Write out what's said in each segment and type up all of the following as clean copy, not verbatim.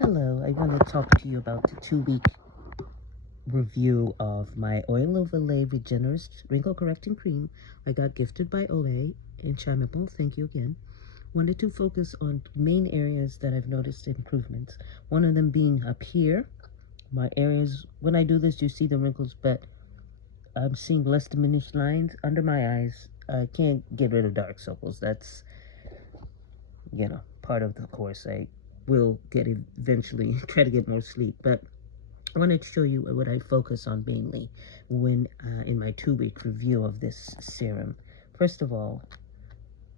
Hello, I want to talk to you about the 2-week review of my Oil of Olay Regenerist Wrinkle Correcting Cream. I got gifted by Olay in Chimable. Thank you again. Wanted to focus on main areas that I've noticed improvements. One of them being up here. My areas, when I do this, you see the wrinkles, but I'm seeing less diminished lines under my eyes. I can't get rid of dark circles. That's, part of the course. I will get it eventually, try to get more sleep, but I wanted to show you what I focus on mainly when in my 2-week review of this serum. First of all,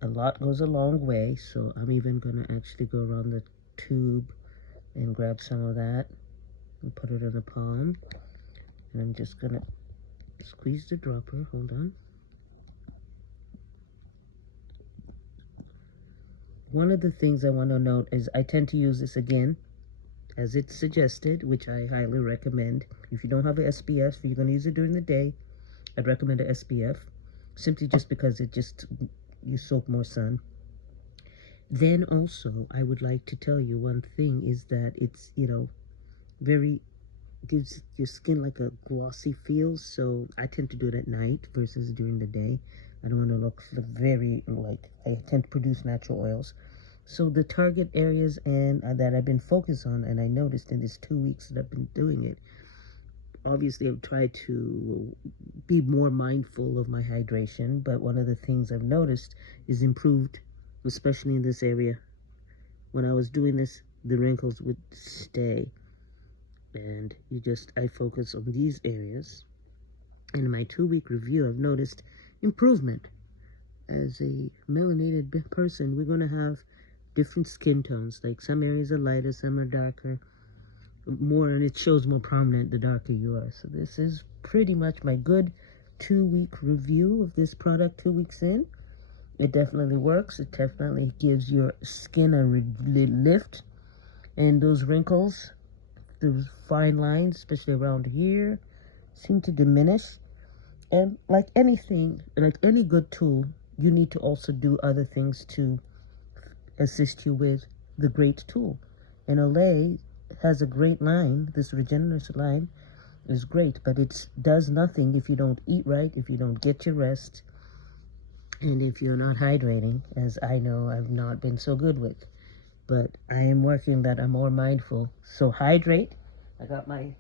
a lot goes a long way, so I'm even going to actually go around the tube and grab some of that and put it on the palm. And I'm just going to squeeze the dropper. Hold on. One of the things I want to note is I tend to use this again as it's suggested, which I highly recommend. If you don't have an SPF, if you're going to use it during the day, I'd recommend an SPF, simply just because you soak more sun. Then also, I would like to tell you one thing is that it's, gives your skin like a glossy feel, so I tend to do it at night versus during the day. I don't want to look I tend to produce natural oils. So the target areas that I've been focused on, and I noticed in these 2 weeks that I've been doing it, obviously I've tried to be more mindful of my hydration, but one of the things I've noticed is improved, especially in this area. When I was doing this, the wrinkles would stay, and I focus on these areas. And in my 2-week review, I've noticed improvement. As a melanated person, we're going to have different skin tones. Like some areas are lighter, some are darker, and it shows more prominent the darker you are. So this is pretty much my good 2-week review of this product 2 weeks in. It definitely works. It definitely gives your skin a lift. And those wrinkles, those fine lines, especially around here, seem to diminish. And like anything, like any good tool, you need to also do other things to assist you with the great tool. And Olay has a great line. This Regenerist line is great, but it does nothing if you don't eat right, if you don't get your rest, and if you're not hydrating, as I know I've not been so good with. But I am working that I'm more mindful. So hydrate. I got my